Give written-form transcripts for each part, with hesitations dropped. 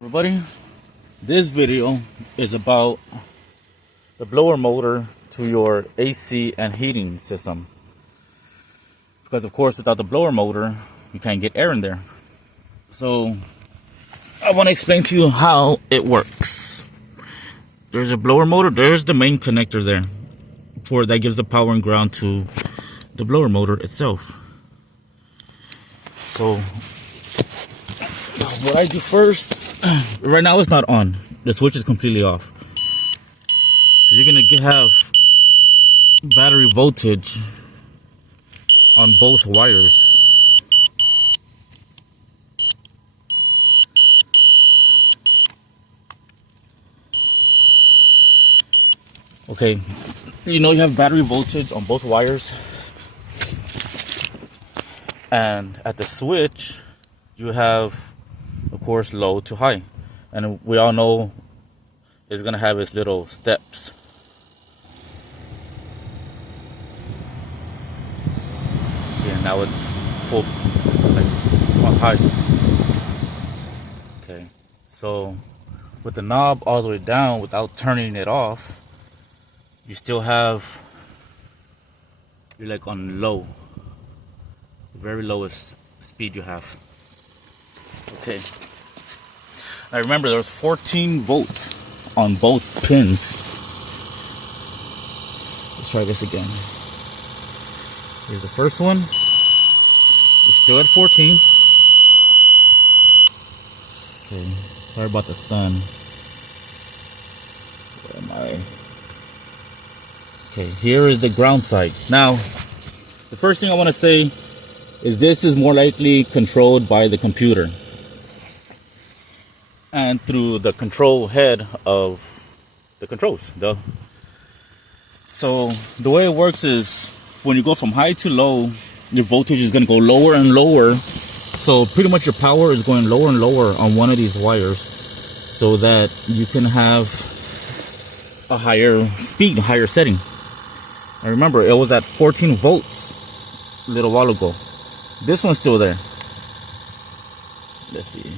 Everybody, this video is about the blower motor to your AC and heating system, because of course without the blower motor you can't get air in there. So I want to explain to you how it works. There's a blower motor, there's the main connector there that gives the power and ground to the blower motor itself. So what I do first, right now it's not on, the switch is completely off, so you're gonna have battery voltage on both wires. Okay, you have battery voltage on both wires, and at the switch you have, of course, low to high, and we all know it's gonna have its little steps. See, and now it's full, like on high. Okay, so with the knob all the way down without turning it off, you still have, you're like on low, the very lowest speed you have. Okay, now remember there's 14 volts on both pins. Let's try this again. Here's the first one. It's still at 14. Okay, sorry about the sun. Where am I? Okay, here is the ground side. Now, the first thing I want to say is this is more likely controlled by the computer and through the control head of the controls. So the way it works is when you go from high to low, your voltage is going to go lower and lower. So pretty much your power is going lower and lower on one of these wires, so that you can have a higher speed, a higher setting. And remember, it was at 14 volts a little while ago. This one's still there. Let's see.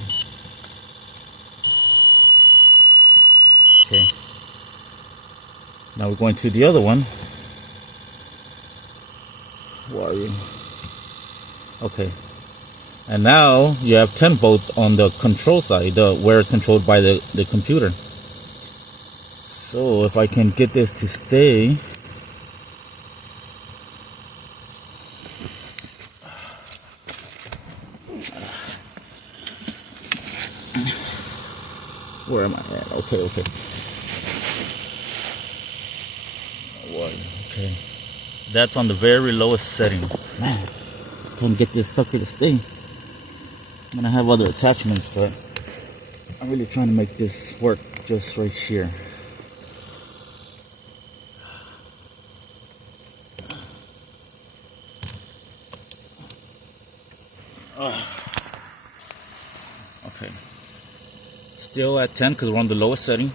Okay. Now we're going to the other one. Where are you? Okay. And now you have 10 volts on the control side, where it's controlled by the computer. So if I can get this to stay. Where am I at? Okay. Okay. That's on the very lowest setting. Man, can't get this sucker to stay. I'm gonna have other attachments, but I'm really trying to make this work just right here. Okay. Still at 10 because we're on the lowest setting.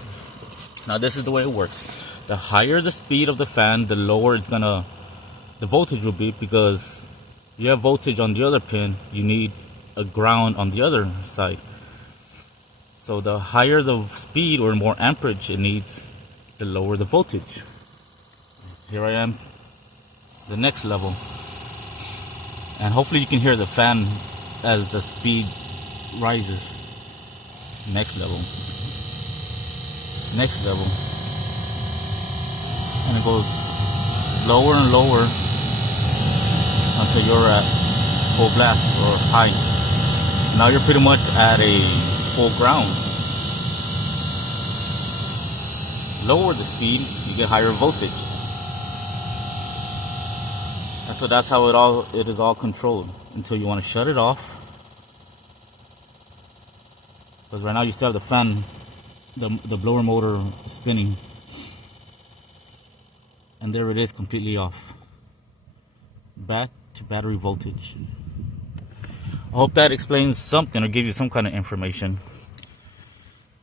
Now this is the way it works. The higher the speed of the fan, the lower the voltage will be, because you have voltage on the other pin, you need a ground on the other side. So the higher the speed or more amperage it needs, the lower the voltage. Here I am, the next level. And hopefully you can hear the fan as the speed rises. Next level, and it goes lower and lower until you're at full blast or high. Now you're pretty much at a full ground. Lower the speed, you get higher voltage, and so that's how it is all controlled until you want to shut it off. Because right now you still have the fan, the blower motor spinning, and there it is, completely off. Back to battery voltage. I hope that explains something or gives you some kind of information.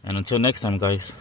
And until next time, guys.